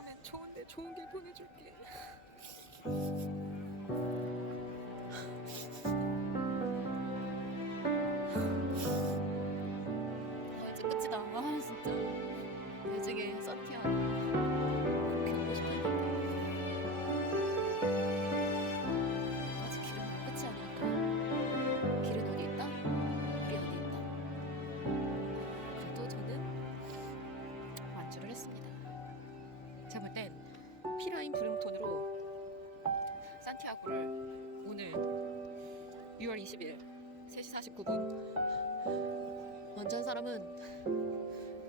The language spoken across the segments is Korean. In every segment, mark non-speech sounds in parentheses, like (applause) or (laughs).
다음엔 좋은데 좋은 길 보내줄게. 아, 이제 끝이다. 아 진짜 매직에 서티아 6월 20일. 3시 49분. 먼저 한 사람은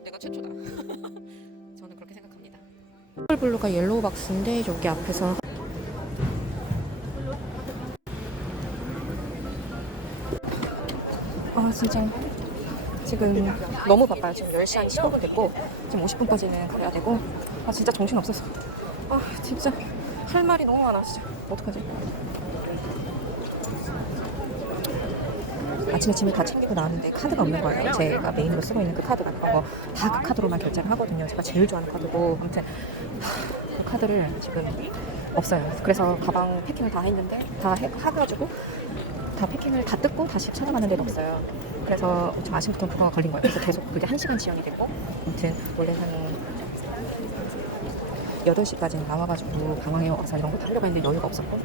내가 최초다. (laughs) 저는 그렇게 생각합니다. 블루가 옐로우 박스인데 여기 앞에서. 아 진짜. 지금 너무 바빠요. 지금 10시 한 15분 됐고 지금 50분까지는 가야 되고. 아 진짜 정신 없어서. 아 진짜. 할 말이 너무 많아 진짜. 어떡하지 아침에 다 챙기고 나왔는데 카드가 없는 거예요. 제가 메인으로 쓰고 있는 그 카드가 그런 거다 그 카드로만 결제를 하거든요. 제가 제일 좋아하는 카드고 아무튼 하, 그 카드를 지금 없어요. 그래서 가방 패킹을 다 했는데 다 해, 해가지고 다 패킹을 다 뜯고 다시 찾아가는데도 없어요. 그래서 좀 아침부터 그거가 걸린 거예요. 그래서 계속 그게 1시간 지연이 됐고 아무튼 원래 한 8시까지는 나와가지고 방황에 와서 이런 거다 하려고 했는데 여유가 없었고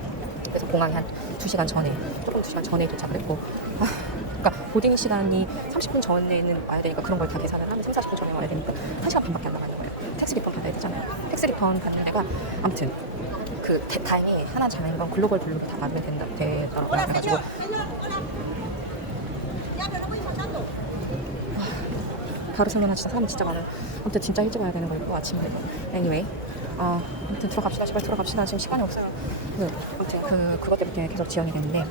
그래서 공항에 한 2시간 전에 조금 2시간 전에 도착을 했고 아, 그러니까 보딩 시간이 30분 전에는 와야 되니까 그런 걸 다 계산을 하면 3, 40분 전에 와야 되니까 1시간 반밖에 안 나가는 거예요. 텍스 리펀 받아야 되잖아요. 텍스 리펀 받는 데가 아무튼 그 대- 다행히 하나 잘한 건 글로벌 블루로 다 받으면 된다, 되더라고요. 그래가지고 바로 생각나 진짜 사람 진짜 많아요. 아무튼 진짜 일찍 와야 되는 거였고 아침에 anyway 어, 아무튼 들어갑시다 제발 들어갑시다 지금 시간이 없어요. 네, 아무튼 그 그것 때문에 계속 지연이 됐는데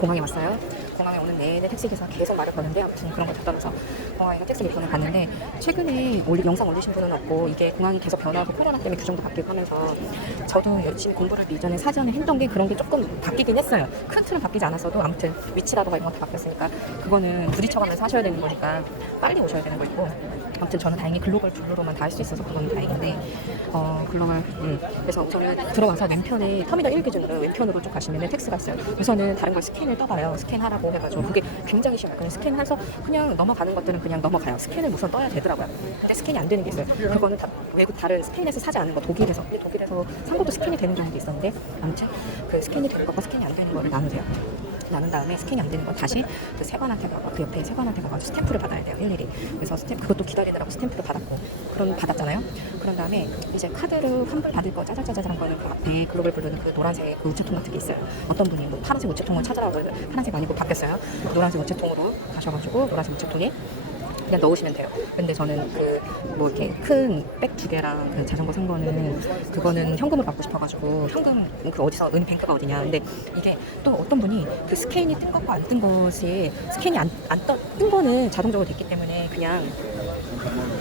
공항에 왔어요. 공항에 오는 내내 택시기사 계속 거는데 아무튼 그런 거다 떨어서 공항에 택시 리폰을 갔는데 최근에 올리, 영상 올리신 분은 없고 이게 공항이 계속 변하고 코로나 때문에 규정도 바뀌고 하면서 저도 열심히 공부를 이전에 사전에 했던 게 그런 게 조금 바뀌긴 했어요. 큰 틀은 바뀌지 않았어도 아무튼 위치라든가 이런 거 다 바뀌었으니까 그거는 부딪혀가면서 하셔야 되는 거니까 빨리 오셔야 되는 거고 아무튼 저는 다행히 글로벌 블루로만 다 할 수 있어서 그건 다행인데 어 글로벌 음. 그래서 우선은 들어와서 왼편에 터미널 1 기준으로 왼편으로 쭉 가시면은 텍스가 있어요. 우선은 다른 걸 스캔을 떠봐요. 스캔하라고 해가지고 그게 굉장히 쉬워요. 그냥 스캔해서 그냥 넘어가는 것들은 그냥 넘어가요. 스캔을 우선 떠야 되더라고요. 근데 스캔이 안 되는 게 있어요. 그거는 다 외국 다른 스페인에서 사지 않은 거 독일에서. 독일에서 산 것도 스캔이 되는 경우도 있었는데 아무튼 그 스캔이 되는 것과 스캔이 안 되는 거를 나누세요 나눈 다음에 스캔이 안 되는 건 다시 그 세관한테 가고 그 옆에 세관한테 가가지고 스탬프를 받아야 돼요 일일이. 그래서 스탬 그것도 기다리느라고 스탬프를 받았고 그런 받았잖아요. 그런 다음에 이제 카드를 환불 받을 거 짜잘짜잘한 거는 그 앞에 글로벌 블루는 그 노란색 그 우체통 같은 게 있어요. 어떤 분이 뭐 파란색 우체통을 찾으라고 파란색 아니고 바뀌었어요. 노란색 우체통으로 가셔가지고 노란색 우체통에 그냥 넣으시면 돼요. 근데 저는 그 뭐 이렇게 큰 백 두 개랑 그 자전거 산 거는 그거는 현금을 받고 싶어가지고 현금 그 어디서 은 뱅크가 어디냐. 근데 이게 또 어떤 분이 그 스캔이 뜬 것과 안 뜬 것이 스캔이 안안뜬 거는 자동적으로 됐기 때문에 그냥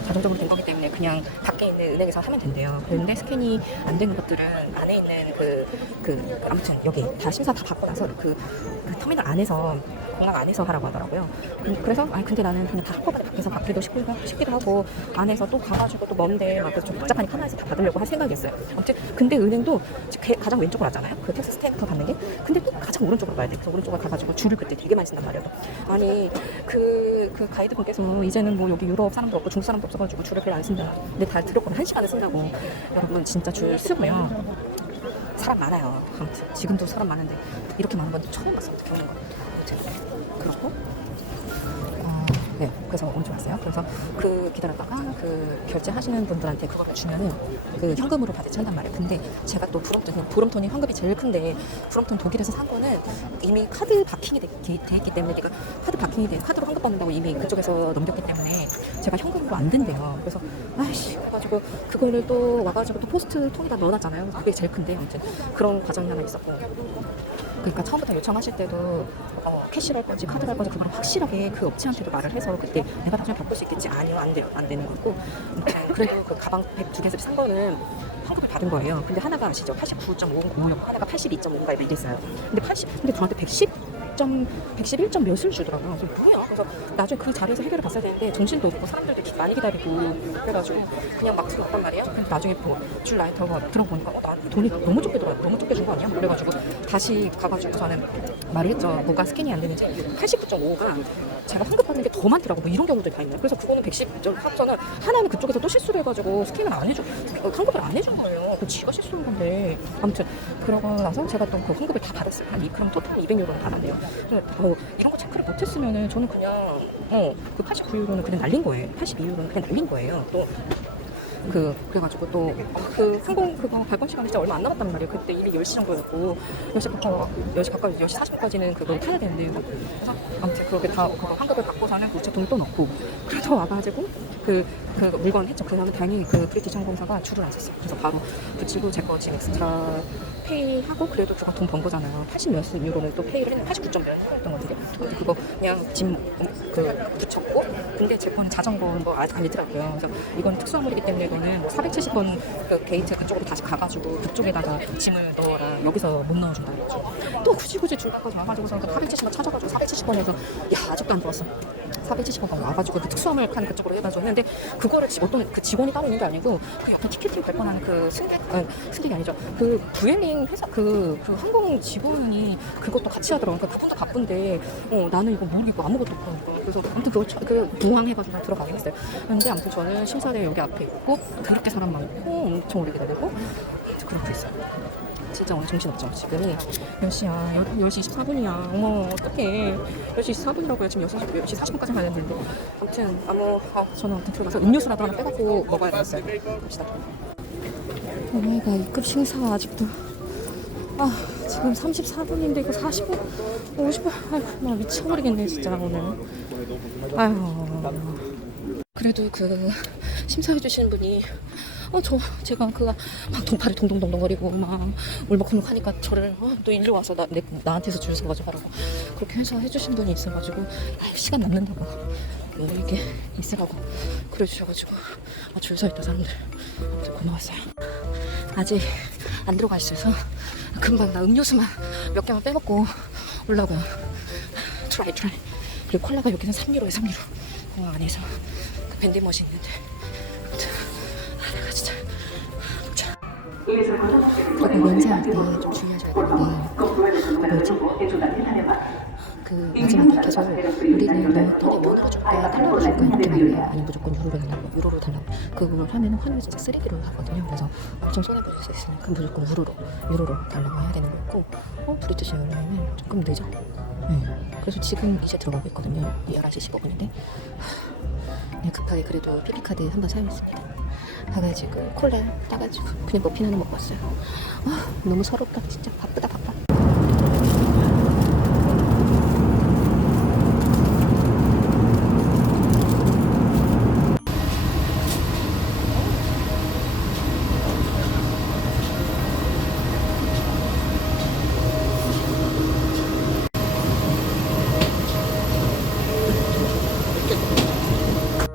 자동적으로 된 거기 때문에 그냥 밖에 있는 은행에서 하면 된대요. 그런데 스캔이 안 된 것들은 안에 있는 그, 그, 아무튼 여기 다 심사 다 받고 나서 그, 그 터미널 안에서 공항 안에서 하라고 하더라고요. 음, 그래서 아 근데 나는 그냥 다 한꺼번에 밖에서 받기도 싶기도, 싶기도 하고 안에서 또 가가지고 또 먼데 막좀 복잡하니까 하나에서 다 받으려고 할 생각이었어요. 아무튼 근데 은행도 가- 가장 왼쪽으로 하잖아요. 그 텍스 스탬프 받는 게. 근데 또 가장 오른쪽으로 가야 돼. 그래서 오른쪽으로 가가지고 줄을 그때 되게 많이 쓴단 말이에요. 또. 아니 그, 그 가이드 분께서 이제는 뭐 여기 유럽 사람도 없고 중국 사람도 없어가지고 줄을 별로 안 쓴다. 근데 다 들었거든 한 시간을 쓴다고. 여러분 진짜 줄 쓰고요. 사람 많아요. 지금도 사람 많은데 이렇게 많은 건 처음 봤어요. 어떻게 오는 거. 그렇고 어, 네. 그래서 오늘 왔어요. 그래서 그 기다렸다가 그 결제하시는 분들한테 그거를 주면은 그 현금으로 받을 찬단 말이에요. 근데 제가 또 브롬톤, 브롬톤이 환급이 제일 큰데 브롬톤 독일에서 산 거는 이미 카드 바킹이 돼, 돼 있기 때문에 그러니까 카드 바킹이 돼 카드로 환급 받는다고 이미 그쪽에서 넘겼기 때문에 제가 현금으로 안 된대요. 그래서 아이씨 그래가지고 그거를 또 와가지고 또 포스트 통에다 넣어놨잖아요. 그게 제일 큰데 아무튼 그런 과정이 하나 있었고 그러니까 처음부터 요청하실 때도 어, 캐시를 할 건지 카드를 할 건지 그걸 확실하게 그 업체한테도 말을 해서 그때 내가 나중에 바꿀 수 있겠지? 아니요 안 돼요. 안 되는 것 같고. 아무튼 그래도 그 가방 백두 개를 산 거는 환급을 받은 거예요. 근데 하나가 아시죠? 89.5였고 하나가 82.5인가 이렇게 있어요. 근데 80 근데 저한테 110 111점 몇을 주더라고요. 그래서 뭐야? 그래서 나중에 그 자리에서 해결을 봤어야 되는데 정신도 없고 사람들도 기- 많이 기다리고 그래가지고 그냥 막 들어왔단 말이야. 근데 나중에 뭐줄 들어가 들어보니까 어, 나 돈이 너무 적게 들어 너무 적게 준 거 아니야? 그래가지고 다시 가가지고 저는 말을 했죠. 뭐가 스캔이 안 되는지 89.5가 제가 환급받는 게 더 많더라고. 뭐 이런 경우도 다 있네. 그래서 그거는 110점 합쳐는 하나는 그쪽에서 또 실수를 해가지고 스캔을 안 해줘, 어, 환급을 안 해준 거예요. 그 지가 실수한 건데. 아무튼 그러고 나서 제가 또 그 환급을 다 받았어요. 한 이- 그럼 토탈 200유로는 받았네요. 그래서 뭐 이런 거 체크를 못했으면은 저는 그냥 어그 89유로는 그냥 날린 거예요. 82유로는 그냥 날린 거예요. 또 그 그래가지고 또 그 항공 그거 발권 시간이 진짜 얼마 안 남았단 말이에요. 그때 이미 10시 정도였고 10시부터 10시 가까이 10시 40분까지는 그걸 타야 되는데 그래서 아무튼 그렇게 다 그거 환급을 받고서는 그 우체 돈을 또 넣고 그래서 와가지고 그, 그 물건 했죠. 그다음에 다행히 그 브리티시 항공사가 줄을 안 섰어요. 그래서 바로 붙이고 제거 지금 엑스트라 페이하고 그래도 그거 돈번 거잖아요. 80 몇십 유로를 또 페이를 했는데 89점 몇 그거 그냥 짐그 붙였고 근데 제 거는 자전거 뭐 아니더라고요. 그래서 이건 특수화물이기 때문에 이거는 뭐 470번 그 게이트 그쪽으로 다시 가가지고 그쪽에다가 짐을 넣어라 여기서 못 넣어준다 그래가지고 또 굳이 굳이 중간까지 와가지고서 그 470번 찾아가지고 470번에서 야 아직도 안 들어왔어. 470번 와가지고 그 특수화물 칸 그쪽으로 해가지고 했는데 그거를 지- 어떤 그 직원이 따로 있는 게 아니고 그 옆에 티켓팅 발권하는 그 승객 아니 승객이 아니죠. 그 부엘링 회사 그, 그 항공 직원이 그것도 같이 하더라고 그러니까 그분도 바쁜데 어 나는 이거 모르겠고 아무것도 없고 그래서 아무튼 그걸 쳐- 그 부항해가지고 들어가긴 했어요. 근데 아무튼 저는 심사대 여기 앞에 있고 그렇게 사람 많고 엄청 오래 기다리고 그렇게 있어요. 진짜 오늘 정신없죠 지금이? 몇 시야 10 시 24분이야. 어머 어떡해. 10시 24분이라고요. 지금 6시, 10시 40분까지 가야 되는데. 아무튼 아무 아, 저는 아무튼 들어가서 음료수라도 하나 빼갖고 먹어야 되겠어요. 갑시다. 오마이갓 입금 심사가 아직도. 아 지금 34분인데 이거 40분 50분 아이고 나 미쳐버리겠네 진짜 오늘. 아유 그래도 그 심사해 주시는 분이 어 저 제가 그막 동팔이 동동동동거리고 막 울먹울먹 하니까 저를 어, 또 일로 와서 나, 내, 나한테서 줄 서가지고 하라고 그렇게 해서 해주신 분이 있어가지고 아유, 시간 남는다고 뭐 이게 있으라고 그래 주셔가지고 아, 줄서 있다 사람들. 고마웠어요. 아직 안 들어가 있어서 금방 나 음료수만 몇 개만 빼먹고 올라고요 트라이 트라이. 그리고 콜라가 여기는 3유로에 3유로. 공항 안에서 그 밴딩머신 있는데 그리고 면세할 때 좀 주의하셔야 되는 게 뭐지? 그 마지막에 계속 우리는 너 돈이 돈으로 줄까 달러로 줄까 이렇게 말해요. 아니면 무조건 유로로 달라고 유로로 달라고. 그걸 하면은 환율이 진짜 쓰레기로 하거든요. 그래서 엄청 손해보실 수 있으니까 무조건 유로로 유로로 달라고 해야 되는 거고. 어 브리티시 에어라인은 조금 늦어. 네. 그래서 지금 이제 들어가고 있거든요. 11시 15분인데. 그냥 급하게 그래도 피피카드 한번 사용했습니다 가가지고 콜라 따가지고 그냥 머핀 하나 먹고 왔어요. 아 너무 서럽다. 진짜 바쁘다 바빠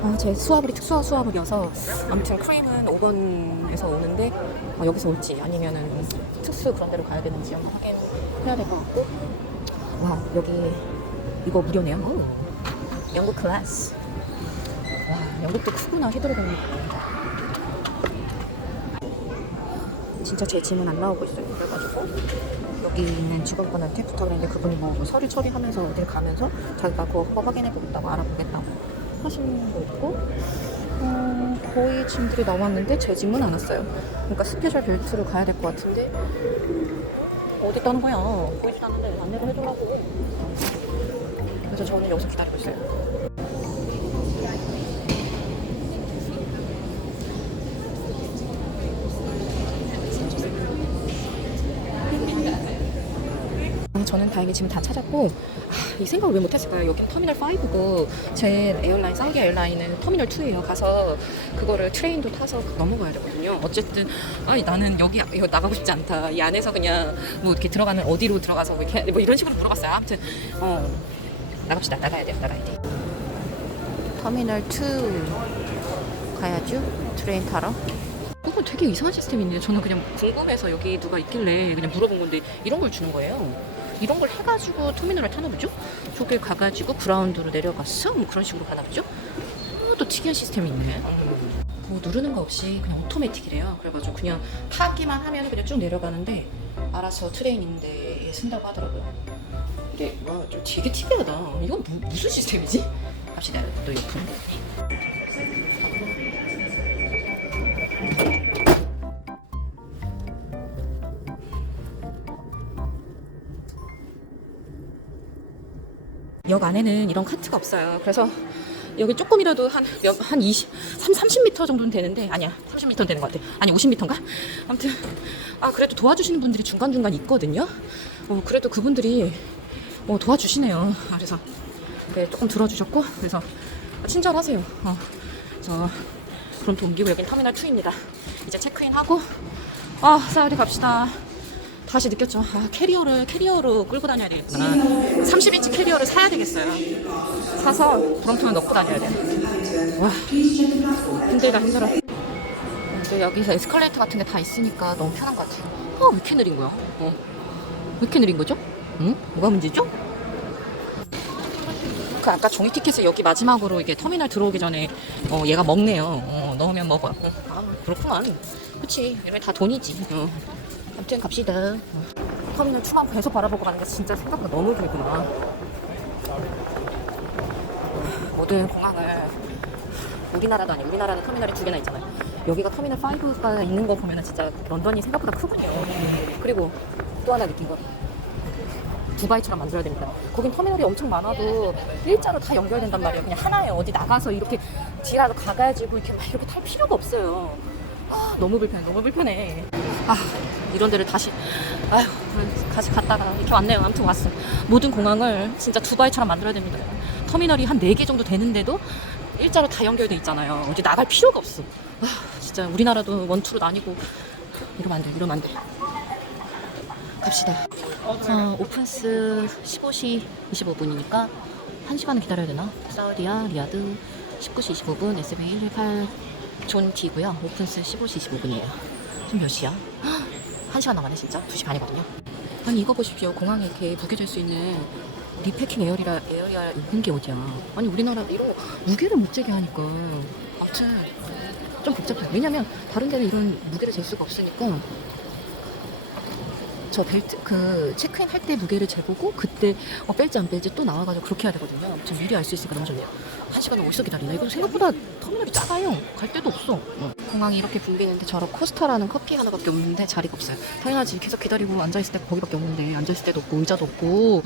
아, 제 수화물이 특수화 수화물이어서 아무튼 크림은 5번에서 오는데 어, 여기서 올지 아니면은 특수 그런 데로 가야 되는지 한번 확인해야 될 것 같고. 와 여기 이거 무료네요. 오, 영국 클래스. 와 영국도 크구나 히드로공이 진짜 제 짐은 안 나오고 있어요. 그래가지고 여기 있는 직원분한테 부탁을 했는데 그분이 뭐 서류 처리하면서 어딜 가면서 자기가 그거 한번 확인해보겠다고 알아보겠다고 하시는 거 있고? 어, 거의 짐들이 나왔는데 제 짐은 안 왔어요. 그러니까 스페셜 벨트로 가야 될 것 같은데. 어디 있다는 거야? 보이지도 않는데 안내를 해주라고. 그래서 저는 여기서 기다리고 있어요 다행히 지금 다 찾았고 아, 이 생각을 왜 못했을까요? 여긴 터미널 5고 제 에어라인 사우디 에어라인은 터미널 2예요. 가서 그거를 트레인도 타서 넘어가야 되거든요. 어쨌든 아니 나는 여기, 여기 나가고 싶지 않다. 이 안에서 그냥 뭐 이렇게 들어가는 어디로 들어가서 뭐 이렇게 뭐 이런 식으로 물어봤어요. 아무튼 어 나갑시다. 나가야 돼요. 나가야 돼. 터미널 2 가야죠. 트레인 타러. 이거 되게 이상한 시스템인데 저는 그냥 궁금해서 여기 누가 있길래 그냥 물어본 건데 이런 걸 주는 거예요. 이런 걸 해가지고 터미널을 타나 보죠? 저길 가가지고 그라운드로 내려갔어? 뭐 그런 식으로 가나 보죠? 어, 또 특이한 시스템이 있네. 뭐 누르는 거 없이 그냥 오토매틱이래요. 그래가지고 그냥 타기만 하면 그냥 쭉 내려가는데 알아서 트레이닝대에 쓴다고 하더라고요. 근데 와 좀 되게 특이하다. 이건 무, 무슨 시스템이지? 갑시다. 또 옆으로. 역 안에는 이런 카트가 없어요. 그래서 여기 조금이라도 한, 몇, 한 20, 3, 30m 정도는 되는데, 아니야, 30m 되는 것 같아. 아니, 50m인가? 아무튼, 아, 그래도 도와주시는 분들이 중간중간 있거든요. 어, 그래도 그분들이 어, 도와주시네요. 아, 그래서, 네, 조금 들어주셨고, 그래서, 친절하세요. 어, 저, 그럼 또 옮기고 여긴 터미널 2입니다. 이제 체크인하고, 아, 사우디 갑시다. 다시 느꼈죠. 아, 캐리어를 캐리어로 끌고 다녀야 되겠구나. 30인치 캐리어를 사야 되겠어요. 사서 브럼프만 넣고 다녀야 돼. 와, 힘들다 힘들어. 근데 여기서 에스컬레이터 같은 게 다 있으니까 너무 편한 것 같아요. 아, 왜 이렇게 느린 거야? 어. 왜 이렇게 느린 거죠? 응? 뭐가 문제죠? 그 아까 종이 티켓을 여기 마지막으로 이게 터미널 들어오기 전에 어, 얘가 먹네요. 어, 넣으면 먹어. 어, 아, 그렇구만. 그치. 게다 돈이지. 어. 아무튼 갑시다. 터미널 2만 계속 바라보고 가는 게 진짜 생각보다 너무 길구나. 모든 공항을 우리나라도 아니고 우리나라는 터미널이 두 개나 있잖아요. 여기가 터미널 5가 있는 거 보면 진짜 런던이 생각보다 크군요. 그리고 또 하나 느낀 거. 두바이처럼 만들어야 됩니다. 거긴 터미널이 엄청 많아도 일자로 다 연결된단 말이에요. 그냥 하나에 어디 나가서 이렇게 지하로 가가지고 이렇게 막 이렇게 탈 필요가 없어요. 아, 너무 불편해, 너무 불편해. 아, 이런 데를 다시, 아휴, 다시 갔다가 이렇게 왔네요. 아무튼 왔어. 모든 공항을 진짜 두바이처럼 만들어야 됩니다. 터미널이 한 4개 정도 되는데도 일자로 다 연결돼 있잖아요. 어디 나갈 필요가 없어. 아, 진짜 우리나라도 원투로 나뉘고 이러면 안 돼, 이러면 안 돼. 갑시다. 어, 오픈스 15시 25분이니까 1시간은 기다려야 되나? 사우디아, 리아드 19시 25분, SB 118존 D고요. 오픈스 15시 25분이에요. 지금 몇 시야? 헉, 1시간 남았네 진짜? 2시 반이거든요. 아니 이거 보십시오. 공항에 이렇게 무게질 수 있는 리패킹 에어리라 에어리아 있는 게 어디야? 아니 우리나라 이런 거 무게를 못 재게 하니까 아무튼 좀 복잡해. 왜냐면 다른 데는 이런 무게를 잴 수가 없으니까 저 벨트 그 체크인 할 때 무게를 재보고 그때 어, 뺄지 안 뺄지 또 나와가지고 그렇게 해야 되거든요. 아무튼 미리 알 수 있으니까 너무 좋네요. 한 시간을 어디서 기다리나? 이거 생각보다 터미널이 작아요. 갈 데도 없어. 공항이 이렇게 붐비는데 저런 코스타라는 커피 하나밖에 없는데 자리가 없어요. 당연하지. 계속 기다리고 앉아있을 때가 거기밖에 없는데 앉아있을 때도 없고 의자도 없고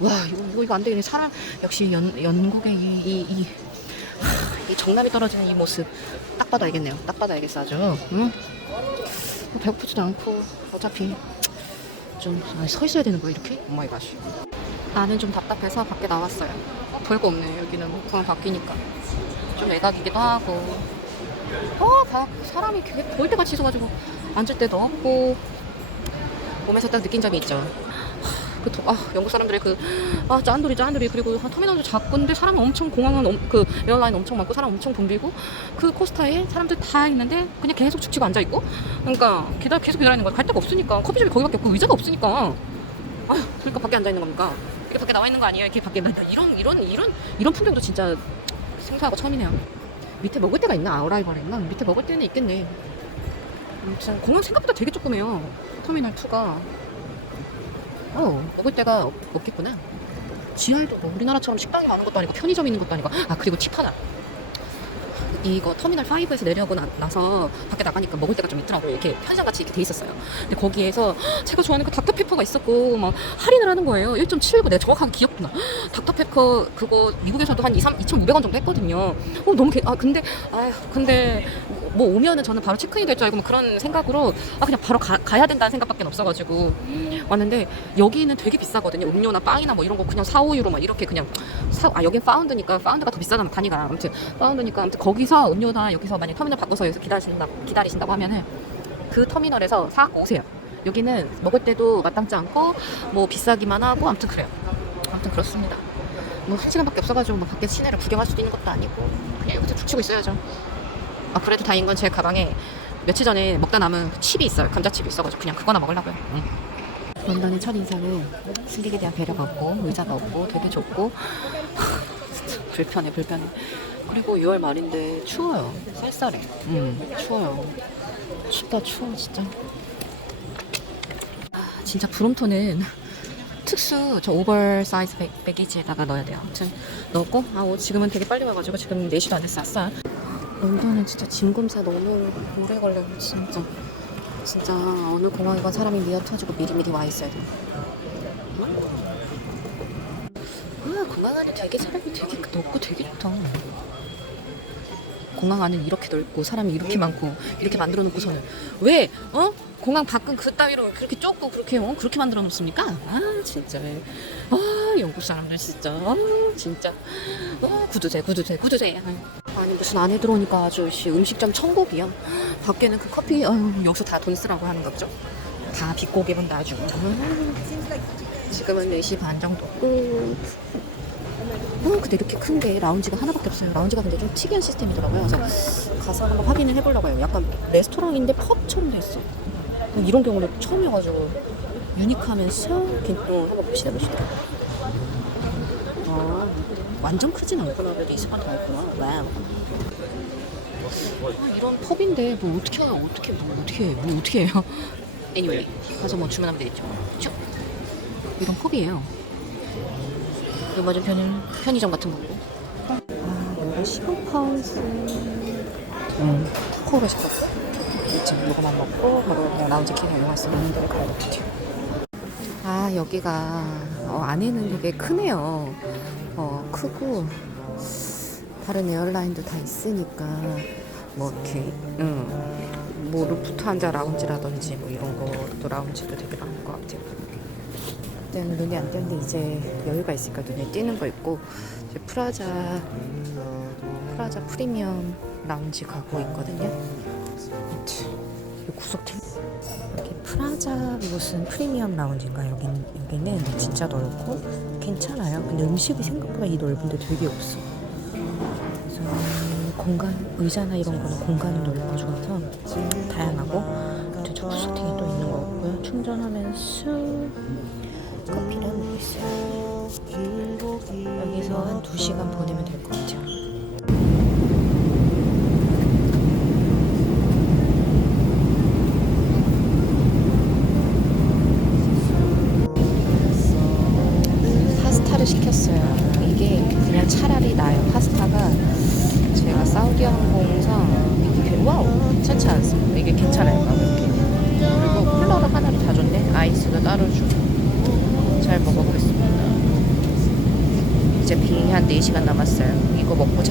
와 이거 이거, 이거 안 되겠네. 사람 역시 연, 영국의 이, 이, 이, 하, 이 정남이 떨어지는 이 모습 딱 봐도 알겠네요. 딱 봐도 알겠어 아주. 응? 배고프지도 않고 어차피 좀서 있어야 되는 거야 이렇게? 오마이 갓. 나는 좀 답답해서 밖에 나왔어요. 어, 별거 없네 여기는 공항 바뀌니까 좀 외곽이기도 하고. 어, 다 사람이 보일 때같이 있어가지고 앉을 데도 없고 몸에서 딱 느낀 점이 있죠. 그, 도- 아, 영국 사람들의 그, 아, 짠돌이, 짠돌이. 그리고 한 터미널도 작은데 사람 엄청, 공항은, 엄- 그, 에어라인 엄청 많고, 사람 엄청 붐비고, 그 코스타에 사람들 다 있는데, 그냥 계속 죽치고 앉아있고, 그러니까, 기다, 계속 기다리는 거야. 갈 데가 없으니까. 커피숍이 거기밖에 없고, 의자가 없으니까. 아휴, 그러니까 밖에 앉아있는 겁니까? 이렇게 밖에 나와 있는 거 아니에요? 이렇게 밖에. 나 이런, 이런, 이런, 이런 풍경도 진짜 생소하고 처음이네요. 밑에 먹을 데가 있나? 아우라이벌에 있나? 밑에 먹을 데는 있겠네. 아무튼, 공항 생각보다 되게 조그매요. 터미널 2가. 어, 먹을 데가 없, 없겠구나. 지하에도 뭐 우리나라처럼 식당이 많은 것도 아니고 편의점 있는 것도 아니고 아 그리고 팁 하나. 이거 터미널 5에서 내려오고 나, 나서 밖에 나가니까 먹을 데가 좀 있더라고요. 이렇게 편의점 같이 이렇게 돼 있었어요. 근데 거기에서 제가 좋아하는 그 닥터페퍼가 있었고 막 할인을 하는 거예요. 1.79 내가 정확하게 기억나. 닥터페퍼 그거 미국에서도 한 2, 3, 2,500원 정도 했거든요. 어 너무 개, 아 근데 아 근데 뭐 오면은 저는 바로 체크인이 될줄 알고 뭐 그런 생각으로 아 그냥 바로 가, 가야 된다는 생각밖에 없어가지고 왔는데 여기는 되게 비싸거든요. 음료나 빵이나 뭐 이런 거 그냥 4, 5유로 막 이렇게 그냥 사, 아 여긴 파운드니까 파운드가 더 비싸잖아 단위가 아무튼 파운드니까 아무튼 거기서 음료나 여기서 만약 터미널 바꿔서 여기서 기다리신다 기다리신다고 하면은 그 터미널에서 사갖고 오세요. 여기는 먹을 때도 마땅치 않고 뭐 비싸기만 하고 아무튼 그래요. 아무튼 그렇습니다. 뭐 한 시간밖에 없어가지고 뭐 밖에 시내를 구경할 수도 있는 것도 아니고 그냥 여기서 죽치고 있어야죠. 아 그래도 다행인 건 제 가방에 며칠 전에 먹다 남은 칩이 있어요. 감자칩이 있어가지고 그냥 그거나 먹으려고요. 응. 런던의 첫 인상은 승객에 대한 배려가 없고 의자가 없고 되게 좁고 (laughs) 진짜 불편해 불편해. 그리고 6월 말인데 추워요. 쌀쌀해. 음 추워요. 춥다 추워 진짜. 아 진짜 브롬톤은 특수 저 오버사이즈 백, 배기지에다가 넣어야 돼요. 아무튼 넣고 아 오, 지금은 되게 빨리 와가지고 지금 4시도 안 됐어 아싸. 런던은 진짜 짐 검사 너무 오래 걸려요 진짜. 진짜 어느 공항에 간 사람이 미어 터지고 미리미리 와 있어야 돼. 아 공항 안에 되게 사람이 되게 넓고 되게 좋다. 공항 안은 이렇게 넓고 사람이 이렇게 많고 이렇게 만들어 놓고서는 왜 어? 공항 밖은 그 따위로 그렇게 좁고 그렇게 어? 그렇게 만들어 놓습니까? 아 진짜 아 영국 사람들 진짜 아 진짜 아 구두쇠 구두쇠 구두쇠 아니 무슨 안에 들어오니까 아주 씨, 음식점 천국이야 밖에는 그 커피 아유, 여기서 다 돈 쓰라고 하는 거죠 다 본다 아주 음. 지금은 4시 반 정도 끝 어, 근데 이렇게 큰 게 라운지가 하나밖에 없어요. 라운지가 근데 좀 특이한 시스템이더라고요. 그래서 가서 한번 확인을 해보려고 해요. 약간 레스토랑인데 펍처럼 돼 있어. 이런 경우는 처음이어가지고 유니크하면서 괜... 어, 한번 봅시다 봅시다. 아, 완전 크진 않구나. 그래도 더 있구나. 와우. 아, 이런 펍인데 뭐 어떻게 해요? 어떻게 뭐 어떻게 해? 뭐 어떻게 해요? anyway 가서 뭐 주문하면 되겠죠. 쭉. 이런 펍이에요. 이거 맞은 편은 편의점 같은 거고. 아, 이거 15파운드. 음, 코를 시켰어. 이제 이거만 먹고 바로 그냥 라운지 이용할 수 있는 데를 가야 되겠죠. 아, 여기가 어, 안에는 되게 크네요. 어, 크고 다른 에어라인도 다 있으니까 뭐 이렇게 음, 뭐 루프트 한자 라운지라든지 뭐 이런 것도 라운지도 되게 많은 것 같아요. 그때는 눈이 안 띄는데 이제 여유가 있으니까 눈에 띄는 거 있고 이제 프라자 프라자 프리미엄 라운지 가고 있거든요. 구석탱 여기 프라자 무슨 프리미엄 라운지인가 여기는 여기는 진짜 넓고 괜찮아요. 근데 음식이 생각보다 이 넓은데 되게 없어. 그래서 공간 의자나 이런 거는 공간이 좋아서 다양하고 근데 저 구석탱이 또 있는 거 같고요. 충전하면서 커피를 먹고 있어요. 여기서 한 2시간 보내면 될 것 같아요. 4시간 남았어요. 이거 먹고.